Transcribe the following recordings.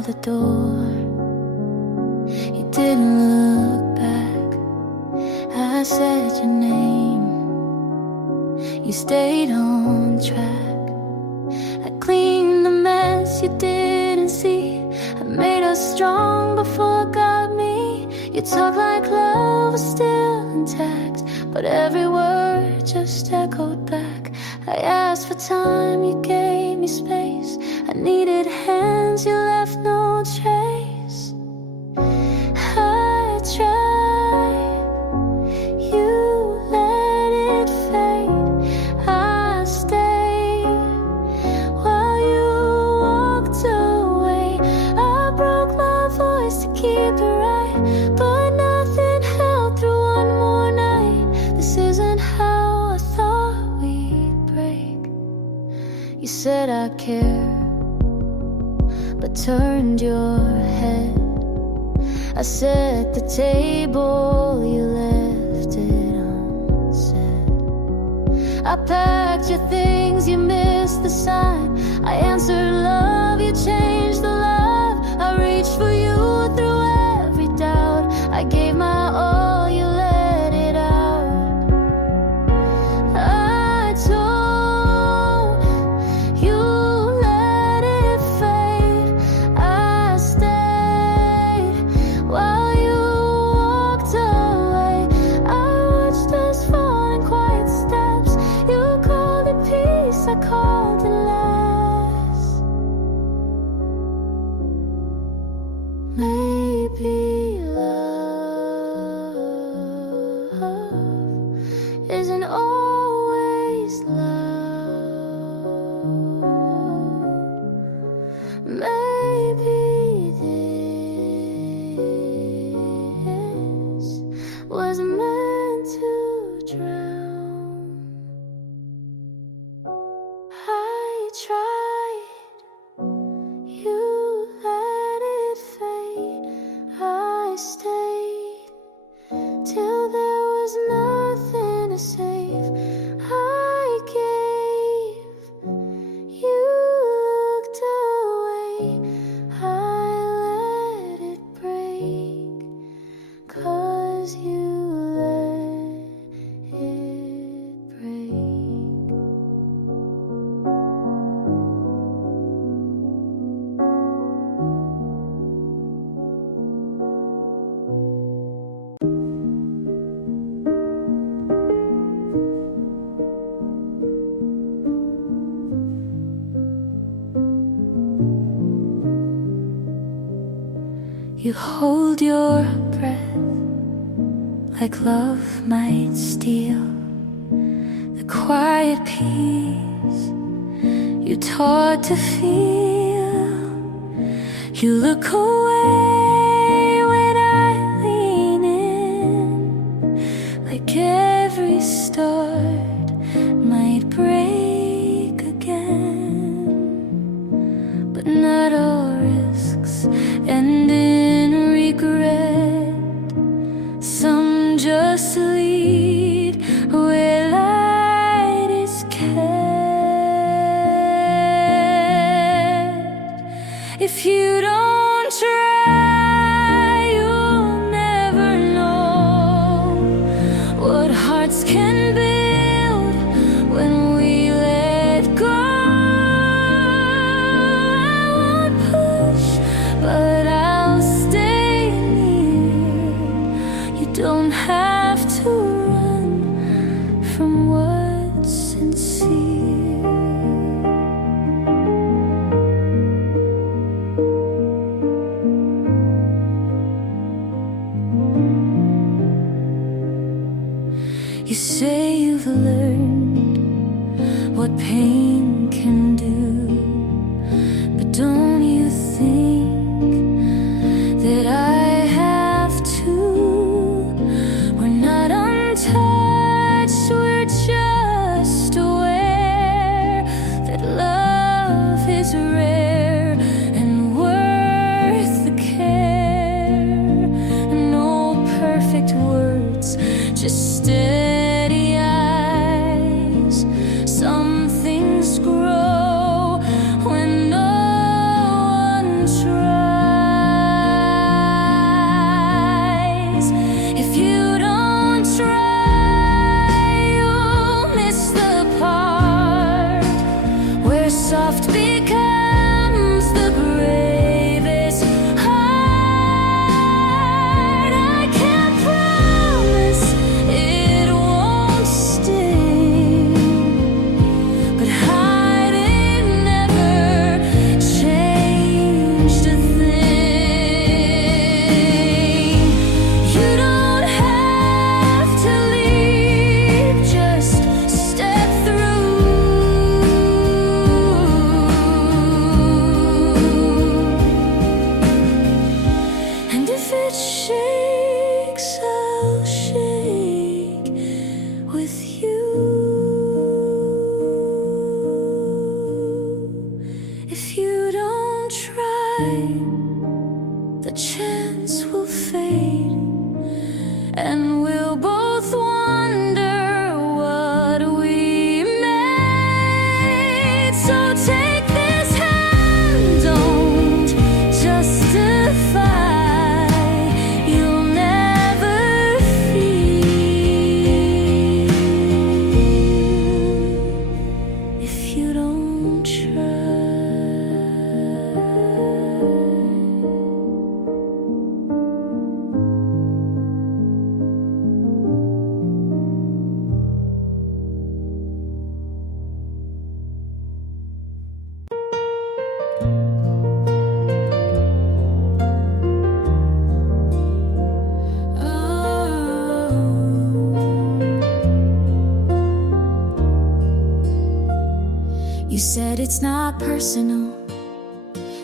out the door. You didn't look back. I said your name. You stayed on track. I cleaned the mess you didn't see. I made us strong before God me. You talk like love was still intact, but every word just echoed back. I asked for time, you gave me space. I needed hands, you left no trace. I tried, you let it fade. I stayed while you walked away. I broke my voice to keep it right, but nothing held through one more night. This isn't how I thought we'd break. You said I care, but turned your head. I set the table, you left it unsaid. I packed your things, you missed the sign. I answered love, you changed the love. I reached for you through every doubt. I gave my all, you let it out. I told you, let it fade. I stayed while you walked away. I watched us fall in quiet steps. You called it peace, I called it less. Maybe love isn't always loud. Maybe this was meant to drown. I tried, you let it fade. I stayed till there was nothing to save. I gave, you looked away. I let it break, 'cause you let it break. You hold your breath like love might steal the quiet peace you taught to feel. You look away when I lean in, like every start might break again. But not all risks end in regret. Some just lead where light is kept. If you don't try, you'll never know what hearts can build when we let go. I won't push, but I'll stay near. You don't have to run from what's sincere. You say you've learned what pain can do, but don't you think that I have to? We're not untouched, we're just aware that love is rare and worth the care. No perfect words, just steady eyes. Some things shakes, I'll shake with you. If you don't try, the chance will fade, and we'll both wonder what we made. So take this hand, don't justify, you'll never feel if you don't try. You said it's not personal,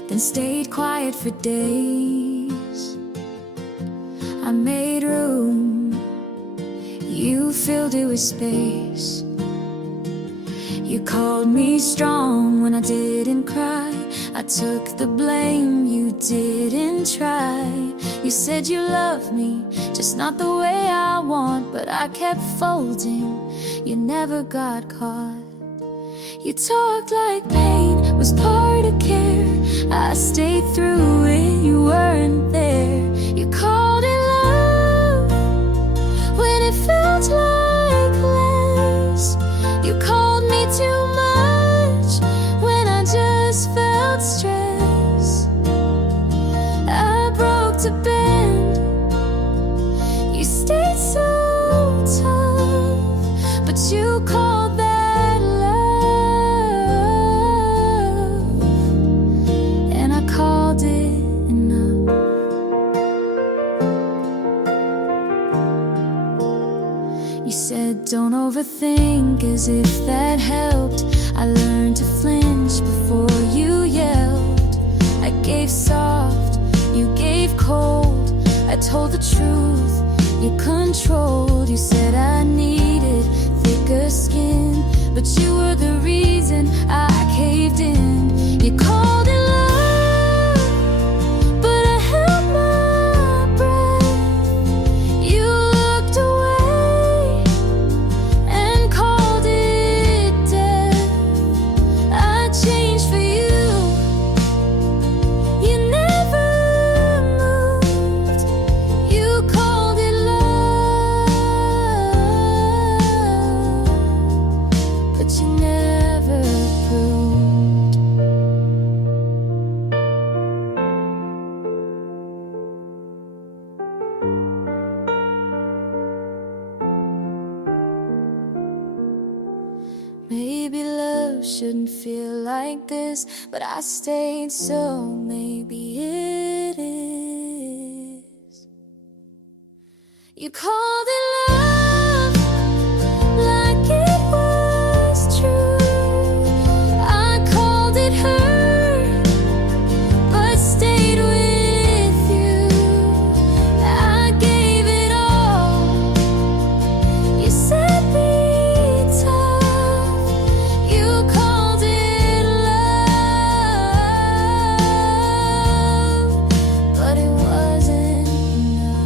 then stayed quiet for days. I made room, you filled it with space. You called me strong when I didn't cry. I took the blame, you didn't try. You said you loved me, just not the way I want, but I kept folding, you never got caught. You talked like pain was part of care. I stayed through it, you weren't there. You called it love when it felt like less. You called me too much when I just felt stress. I broke to bend, you stayed so tough, but you called that don't overthink, as if that helped. I learned to flinch before you yelled. I gave soft, you gave cold. I told the truth, you controlled. You said I needed thicker skin, but you were the reason I caved in. You called it love, but I held my breath. You looked away, maybe love shouldn't feel like this, but I stayed, so maybe it is. You called it love like it was true. I called it hurt, but stayed with you. I gave it all. You said be tough. You called it love, but it wasn't enough.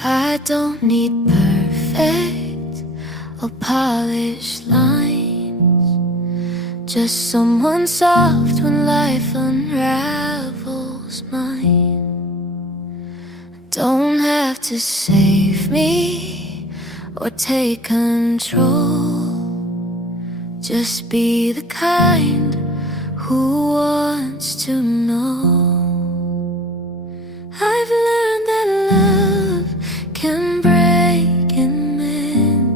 I don't need perfect or polished lines, just someone soft when life unravels mine. Don't have to save me or take control, just be the kind who wants to know. I've learned that love can break and mend,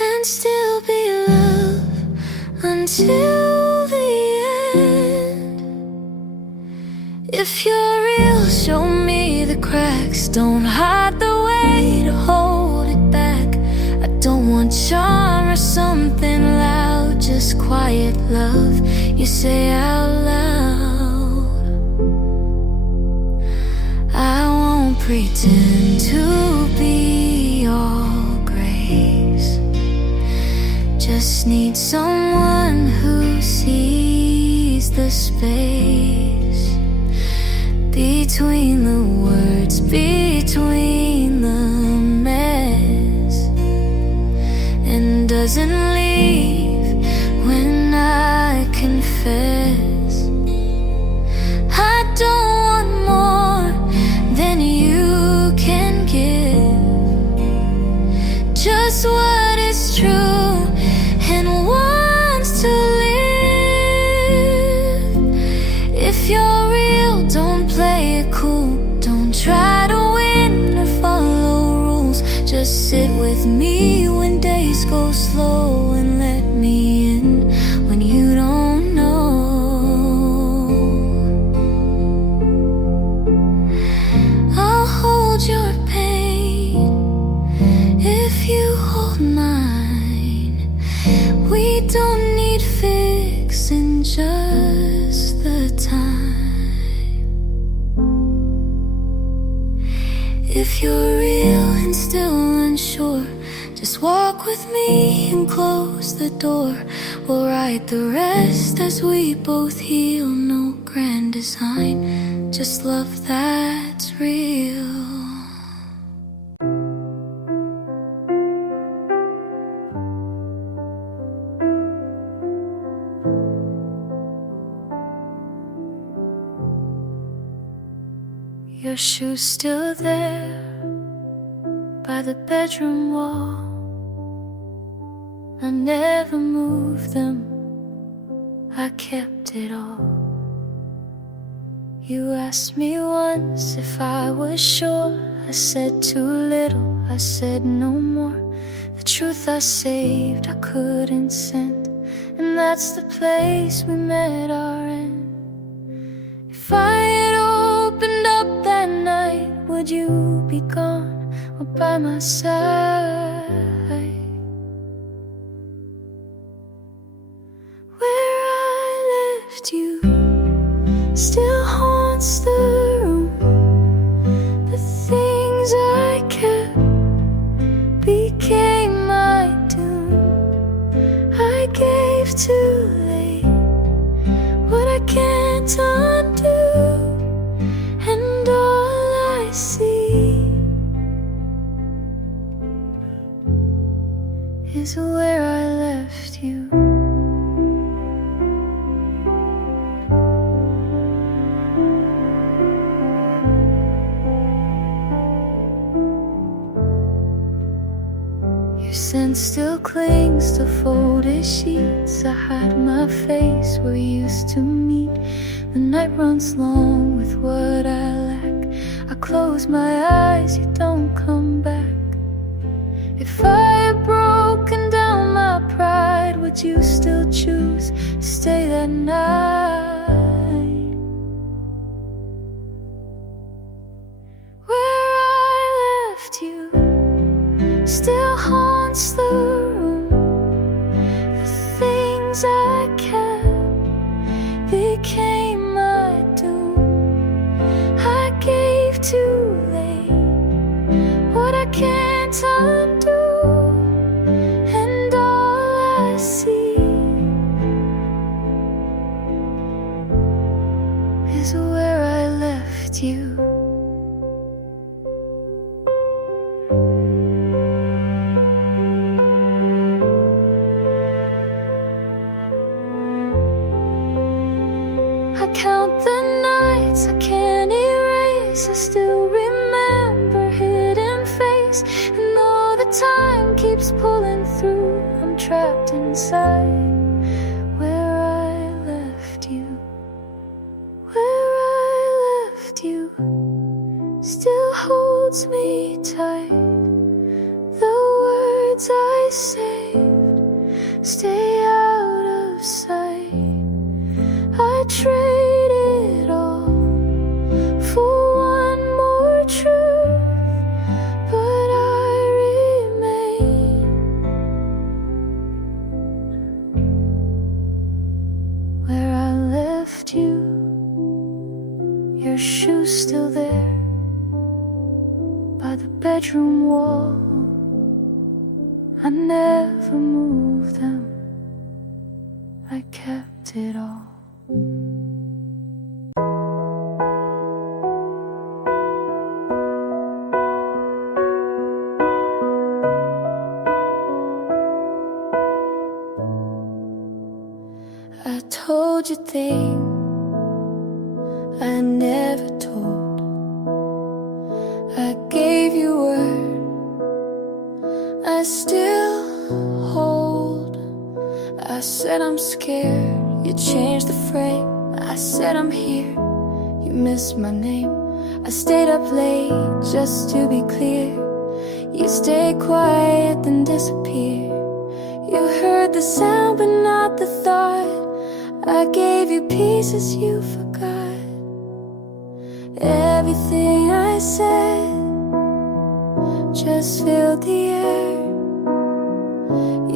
and until the end. If you're real, show me the cracks. Don't hide the way to hold it back. I don't want charm or something loud, just quiet love you say out loud. I won't pretend to be all grace, just need someone who sees the space between the words, between the mess, and doesn't leave when I confess. I don't want more than you can give, just what is true and wants to live. If you're real, don't play it cool. Don't try to win or follow rules. Just sit with me when days go slow, and let me in when you don't know. I'll hold your pain if you hold mine. We don't need fixing, just the time. If you're real and still unsure, just walk with me and close the door. We'll write the rest as we both heal. No grand design, just love that's real. Your shoes still there by the bedroom wall. I never moved them, I kept it all. You asked me once if I was sure. I said too little, I said no more. The truth I saved, I couldn't send, and that's the place we met our end. If I had opened up that night, would you be gone or by my side? Where I left you still haunts the room. The things I kept became my doom. I gave too late what I can't undo, and all I see is where I left you. Your scent still clings to folded sheets. I hide my face where we used to meet. The night runs long with what I lack. I close my eyes, you don't come back. If I had broken down my pride, would you still choose to stay that night? Where I left you still haunts the room. The things I kept became my doom. I gave too late what I can't undo, and all I see is where I left you. I count the nights I can't erase. I still remember hidden face, and though the time keeps pulling through, I'm trapped inside where I left you. Where I left you still holds me tight. The words I saved stay out of sight. still there by the bedroom wall. I never moved them, I kept it all. I told you things I never told. I gave you word I still hold. I said I'm scared, you changed the frame. I said I'm here, you missed my name. I stayed up late just to be clear. You stayed quiet then disappeared. You heard the sound but not the thought. I gave you pieces you forgot. Everything I said just filled the air.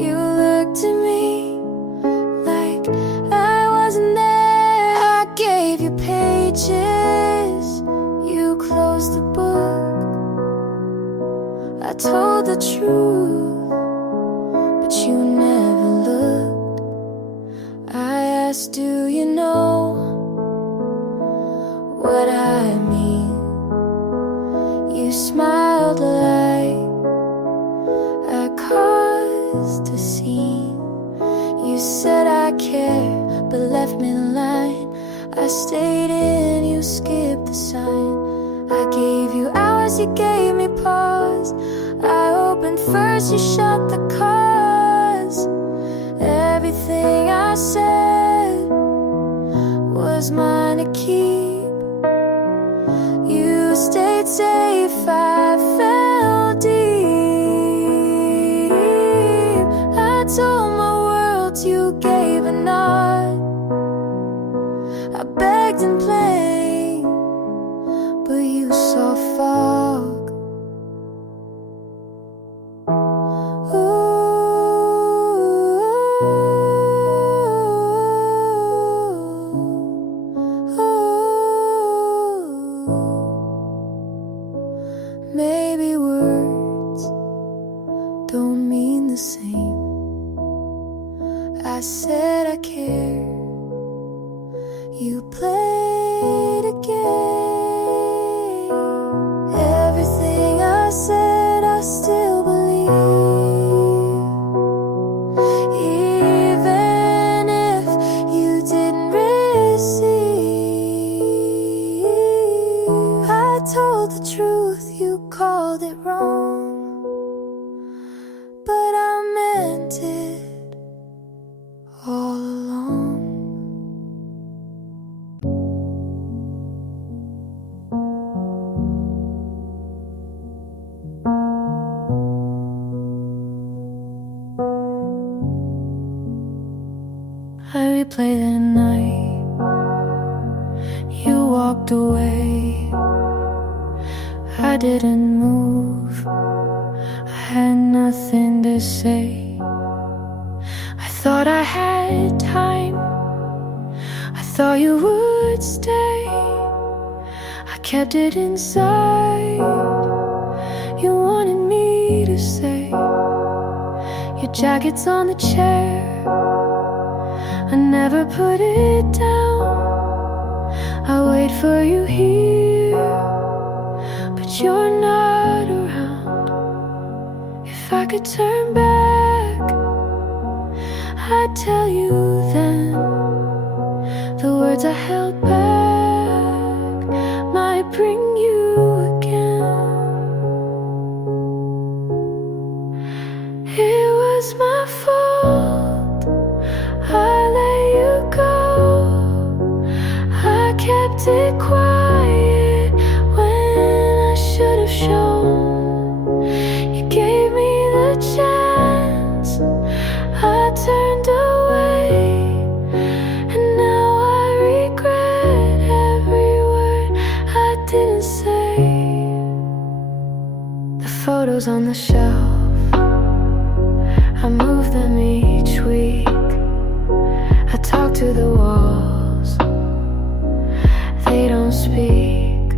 You looked at me like I wasn't there. I gave you pages, you closed the book. I told the truth, but you never looked. I asked, do you know what I mean? You smiled like I caused a scene. You said I care, but left me in line. I stayed in, you skipped the sign. I gave you hours, you gave me pause. I opened first, you shut the cause. Everything I said was mine to keep. You stayed safe, I fell deep. I told my world, you gave a nod. I begged and played, but you saw fog. Maybe words don't mean the same. I said I care, you played a game. Everything I said I still believe, even if you didn't receive. I told the truth, you called it wrong, but I meant it all along. I replay the night you walked away. I didn't move, I had nothing to say. I thought I had time, I thought you would stay. I kept it inside, you wanted me to say. Your jacket's on the chair, I never put it down. I wait for you here, but you're not around. If I could turn back, I'd tell you then. The words I held back might bring you again. It was my fault, I let you go. I kept it quiet when I should have shown. You gave me the chance, I turned away, and now I regret every word I didn't say. The photos on the shelf, I move them each week. I talk to the walls, they don't speak.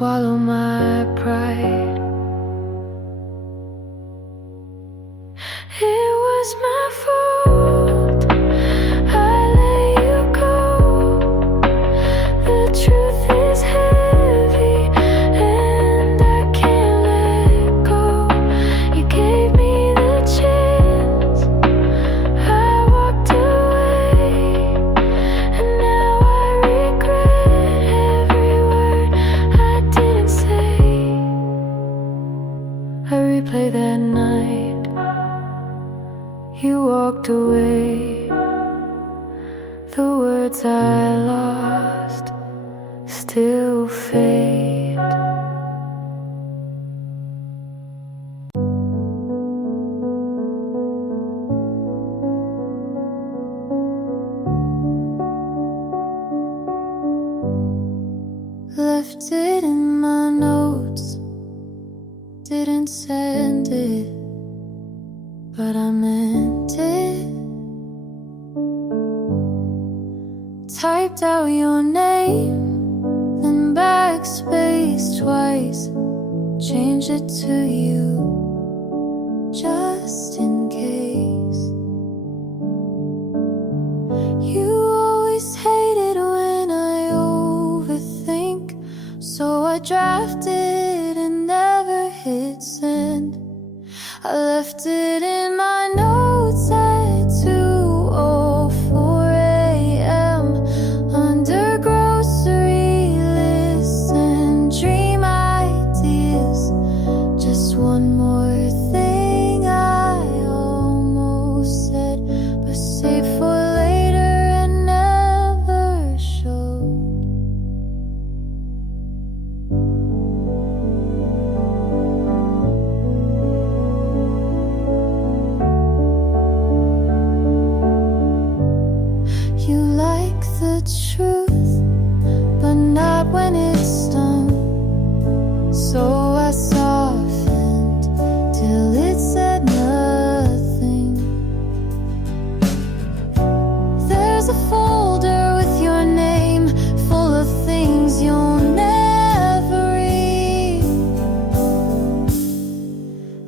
swallow my pride. It was my fault, I let you go. The truth is heavy and I can't let go. You gave me the chance, I walked away, and now I regret every word I didn't say. I replay that night you walked away. The words I lost still fade. Left it in my notes, didn't send it, but I meant it. Typed out your name, then backspace twice, changed it to you, just in case. You always hated when I overthink, so I drafted and never hit send. I left it in my notes at 2:04 a.m. under grocery lists and dream ideas. Just one more thing I almost said, but saved for later and never showed. You like the truth, but not when it's done. So I softened till it said nothing. There's a folder with your name, full of things you'll never read.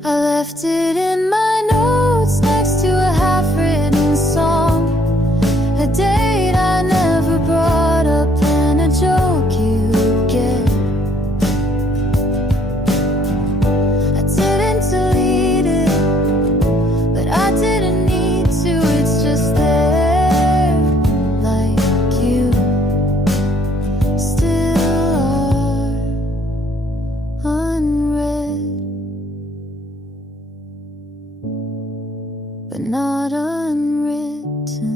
I left it in my notes next to a half-written song, a date I never brought up and a joke you'd get. I didn't delete it, but I didn't need to. It's just there, like you still are, unread, but not unwritten.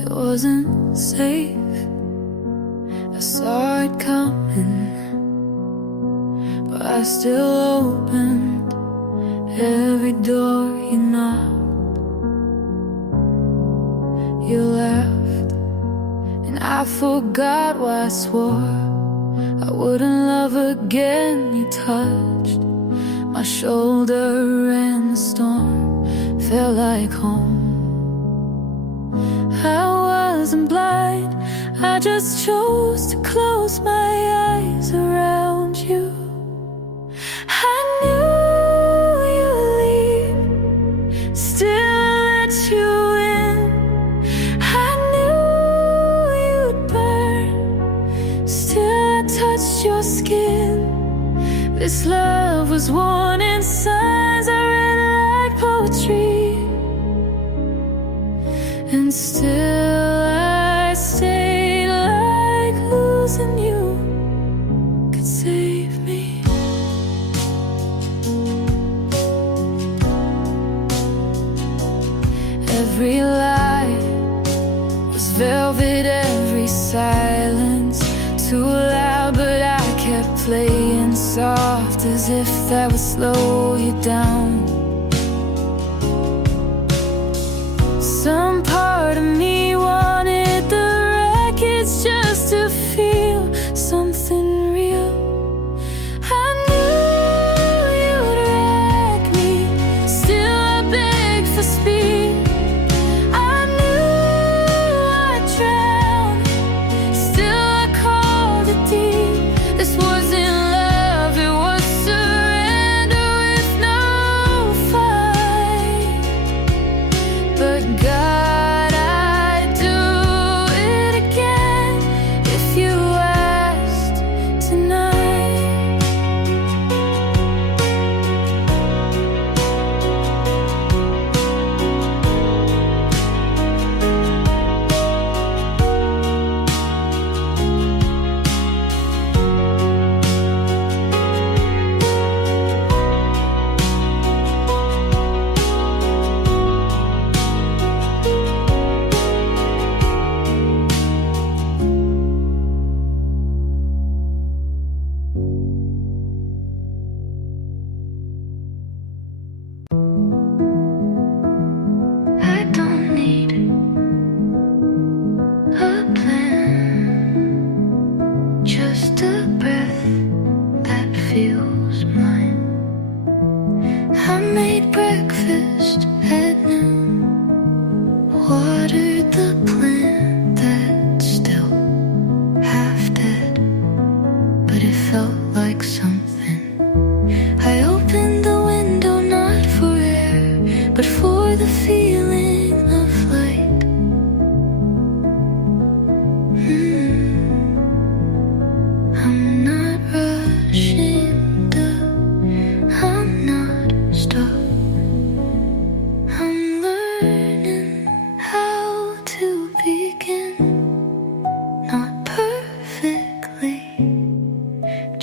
It wasn't safe, I saw it coming, but I still opened every door you knocked. You left, and I forgot why I swore I wouldn't love again. You touched my shoulder and the storm felt like home. I wasn't blind, I just chose to close my eyes around you. I knew you'd leave, still let you in. I knew you'd burn, still I touched your skin. This love was warning signs I read like poetry, and still I stayed, like losing you could save me. Every lie was velvet, every silence too loud, but I kept playing soft as if that would slow you down. Some part of me wanted the wreckage just to feel something real,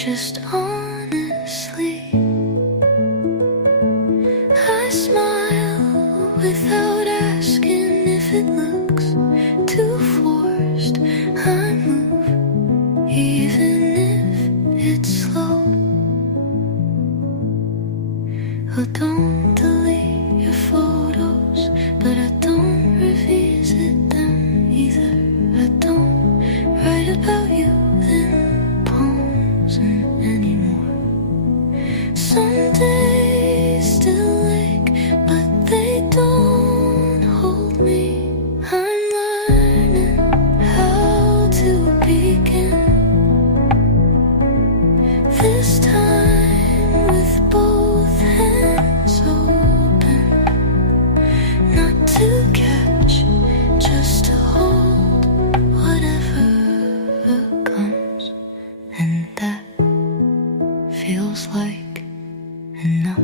just honestly. I smile without asking if it looks too forced. I move even if it's slow. Oh, don't delete your photos, but I don't revisit them either. I don't write about you in poems anymore. Some days still ache, but they don't hold me. I'm learning how to begin this time with both hands open, not to catch, just to hold whatever comes, and that feels like enough.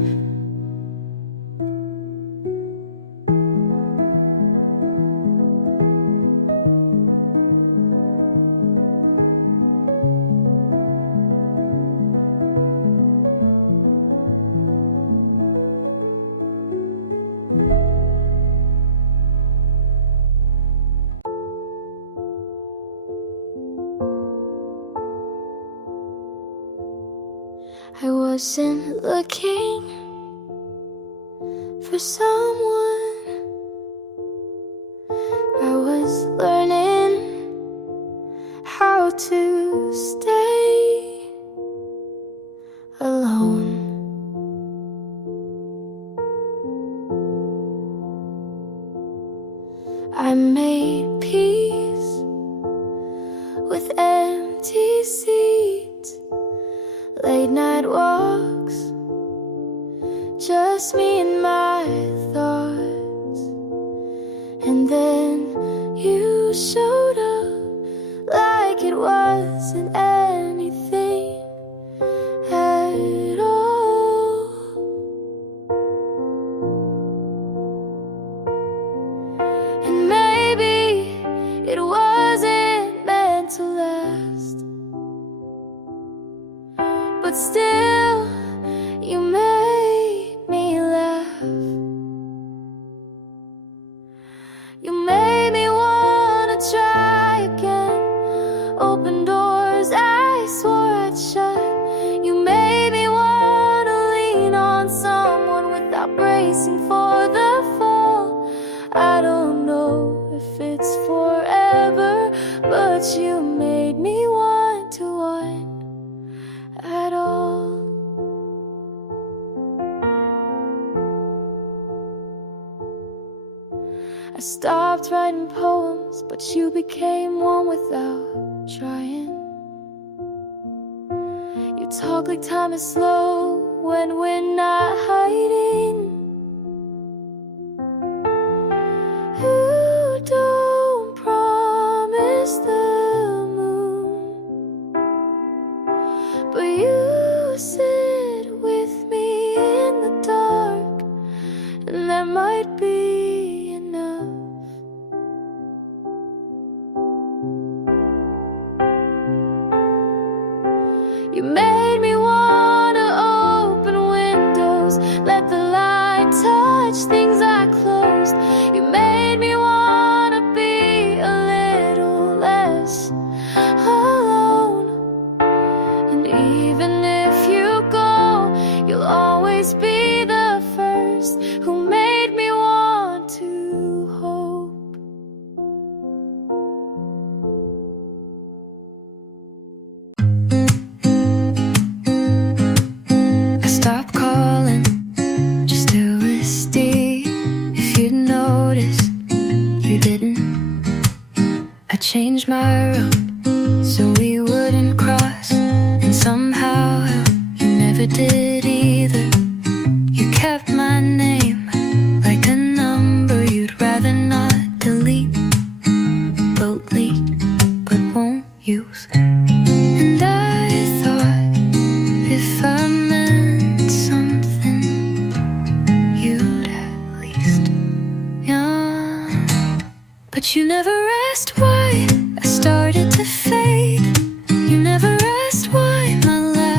I wasn't looking for someone. I was learning how to stay alone. I made peace with empty seats, late night walks, just me and my thoughts. And then you showed up like it wasn't anything at all. And maybe it wasn't meant to last, but still, you made me laugh. You made me wanna try again, open doors I swore I'd shut. You made me wanna lean on someone without bracing for the fall. I don't know if it's forever, but you made me want to wind at all. I stopped writing poems, but you became one without trying. You talk like time is slow when we're not hiding. You don't promise the moon, but you sit with me in the dark, and that might be enough. You made me wanna open windows, let the light touch things I closed. You made me wanna be a little less alone. And even if you go, you'll always be the first who made me want to hope. I stopped calling just to see if you'd notice. You didn't. I changed my route so we wouldn't cross, and somehow you never did either. You kept my name like a number you'd rather not delete, but lead, but won't use. And I thought if I meant something, you'd at least, yeah. But you never asked why I started to fade. You never asked why my life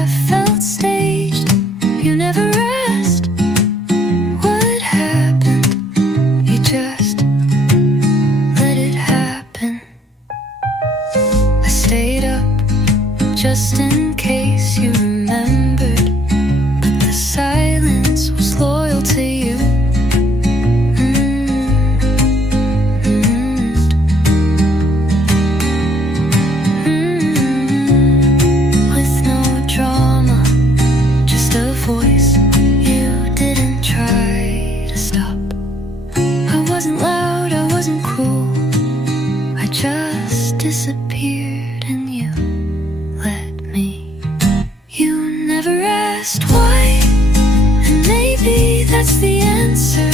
that's the answer.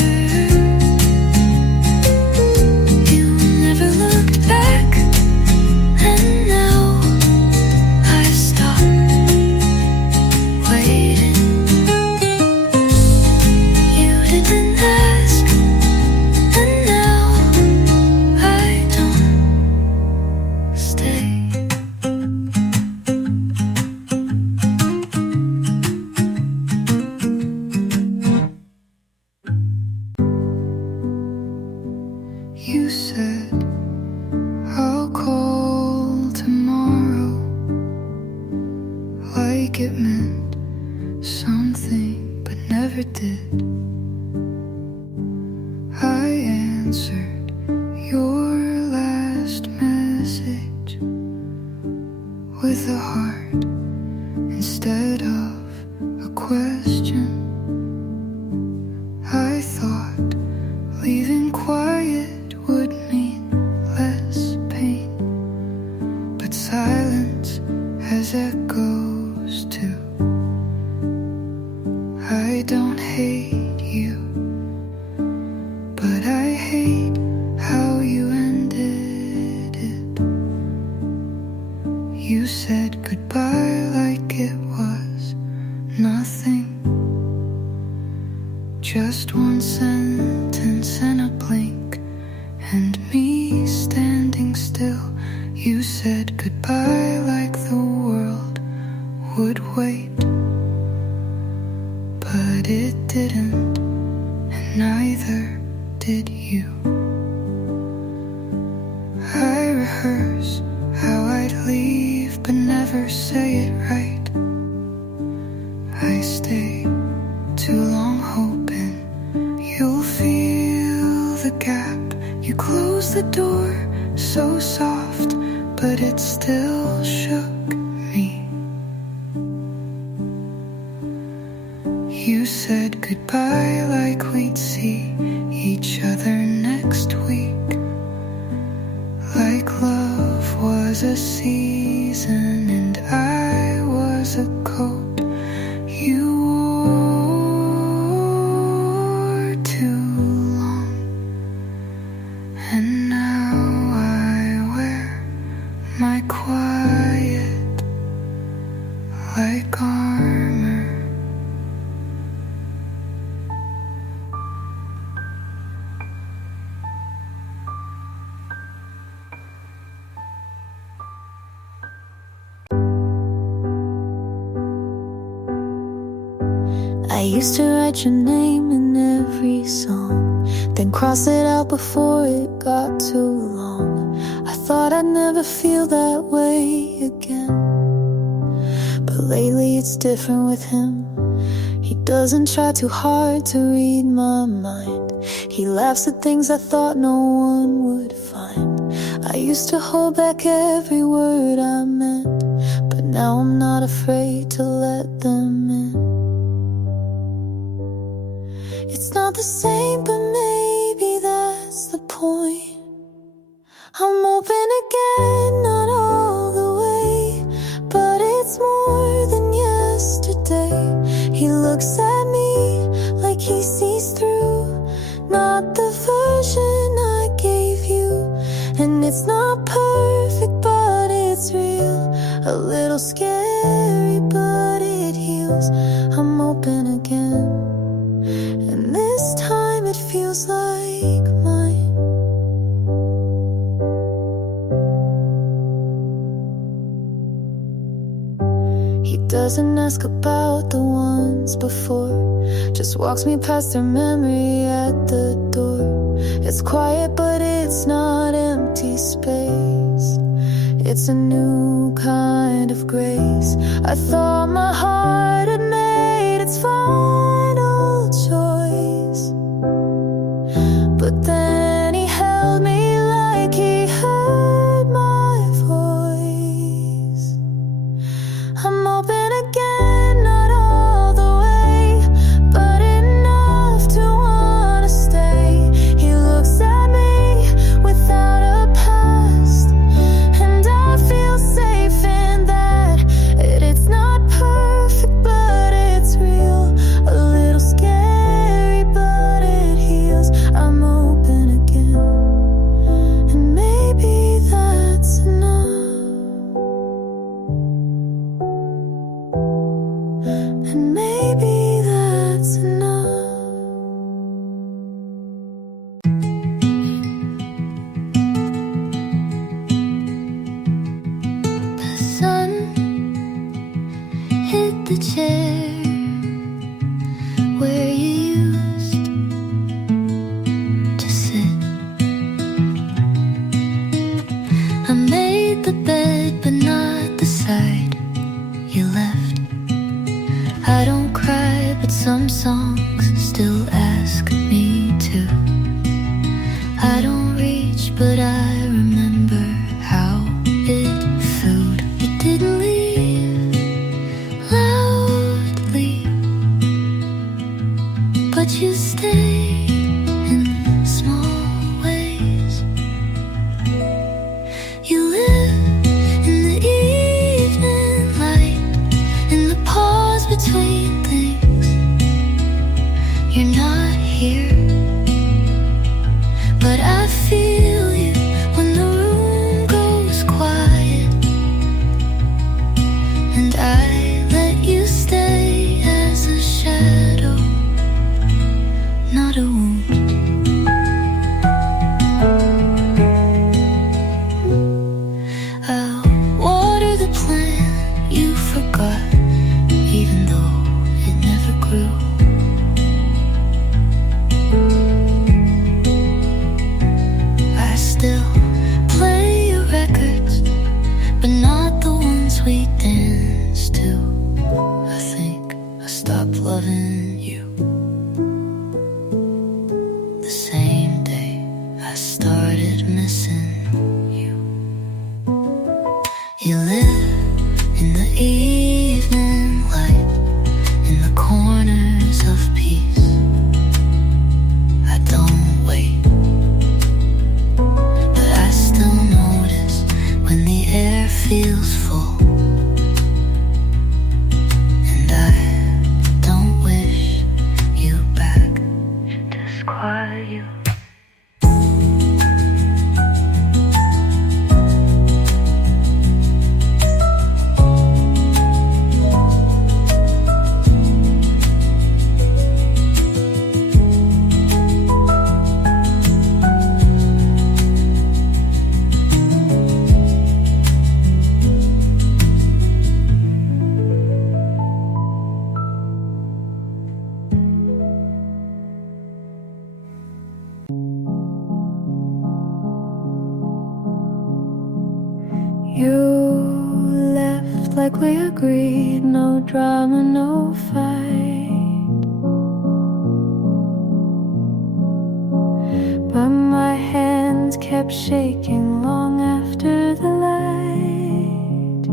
You never looked back, and now I stopped waiting. You didn't ask, and now I don't stay. You said, I'll call tomorrow, like it meant something but never did. I answered your last message with a heart instead of a question. I thought leaving quiet would mean less pain, but silence has echoes too. I don't hate you, but I hate how you ended it. You said goodbye like it was nothing, just one sentence and a blink, and me standing still. You said goodbye like the world would wait, but it didn't, and neither did you. I rehearse how I'd leave but never say it right. I stay too long hoping you'll feel the gap. You closed the door so soft, but it still shook me. You said goodbye like we'd see each other next week, like love was a season and I was a coat you wore too long. And now I wear my quiet like armor. I used to write your name in every song, then cross it out before it got too long. I thought I'd never feel that way again, but lately it's different with him. He doesn't try too hard to read my mind. He laughs at things I thought no one would find. I used to hold back every word I meant, but now I'm not afraid to let them in. It's not the same, but maybe that's the point. I'm open again, not all the way, but it's more than yesterday. He looks at me like he sees through, not the version I gave you. And it's not perfect, but it's real. A little scary, but it heals. I'm open again, and this time it feels like mine. He doesn't ask about the ones before, just walks me past their memory at the door. It's quiet, but it's not empty space. It's a new kind of grace. I thought my heart had made its final choice, but then he held me like he heard my voice. I'm open again, not all the way, but enough to wanna stay. He looks at me without a past, and I feel safe in that. It's not perfect, but it's real. A hit the chair where you used to sit. I made the bed, but not the side you left. I don't cry, but some songs still ask me to. I don't reach, but I remember how it felt. You didn't leave loudly, but you stayed in small ways. You live in the evening light, in the pause between things. You're not here, but I feel you when the room goes quiet, and I let you stay as a shadow, not a wound. I'll water the plant you forgot, even though it never grew. I still play your records, but not the ones we danced to. I think I stopped loving you the same day I started missing you. You live in the evening light, in the corners of peace. I don't wait, but I still notice when the air feels full, and I don't wish you back. Just quiet you. You left like we agreed, no drama, no fight. But my hands kept shaking long after the light.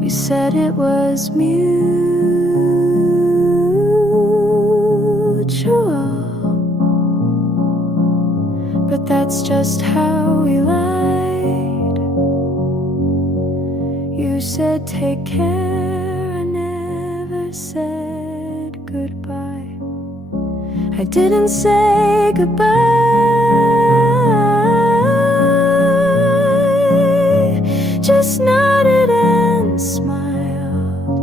We said it was mutual, but that's just how we lied. You said take care, I never said goodbye. I didn't say goodbye, just nodded and smiled.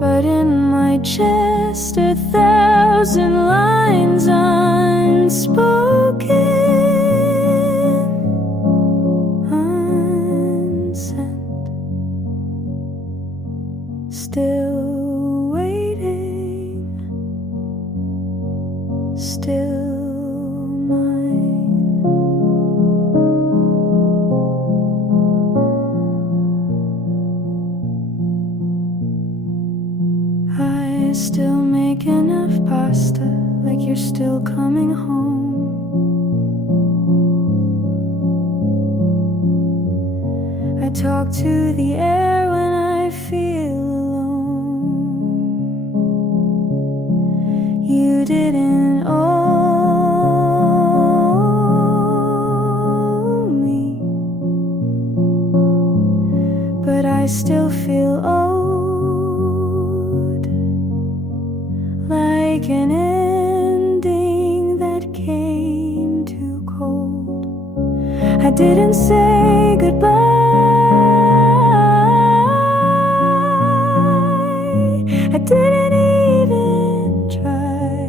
But in my chest 1,000 lines unspoken, still waiting, still mine. I still make enough pasta, like you're still coming home. I talk to the air when I feel alone. You didn't owe me, but I still feel owed, like an ending that came too cold. I didn't say goodbye, I didn't even try,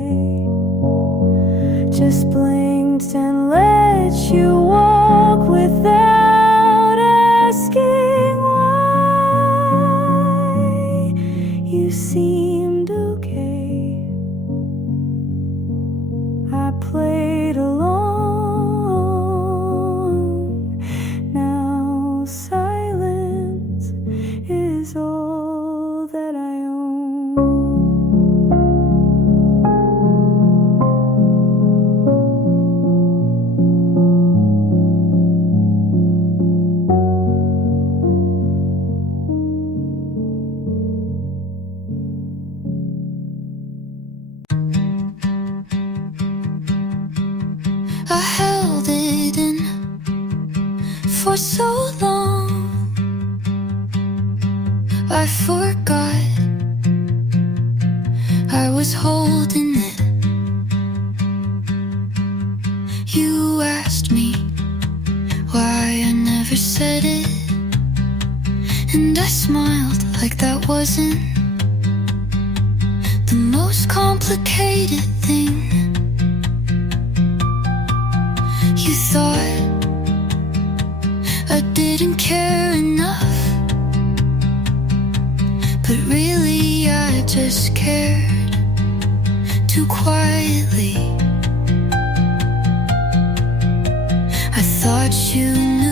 just blinked and let you walk without asking why. I forgot I was holding it. You asked me why I never said it, and I smiled like that wasn't the most complicated thing. You thought I didn't care enough, but really I just cared too quietly. I thought you knew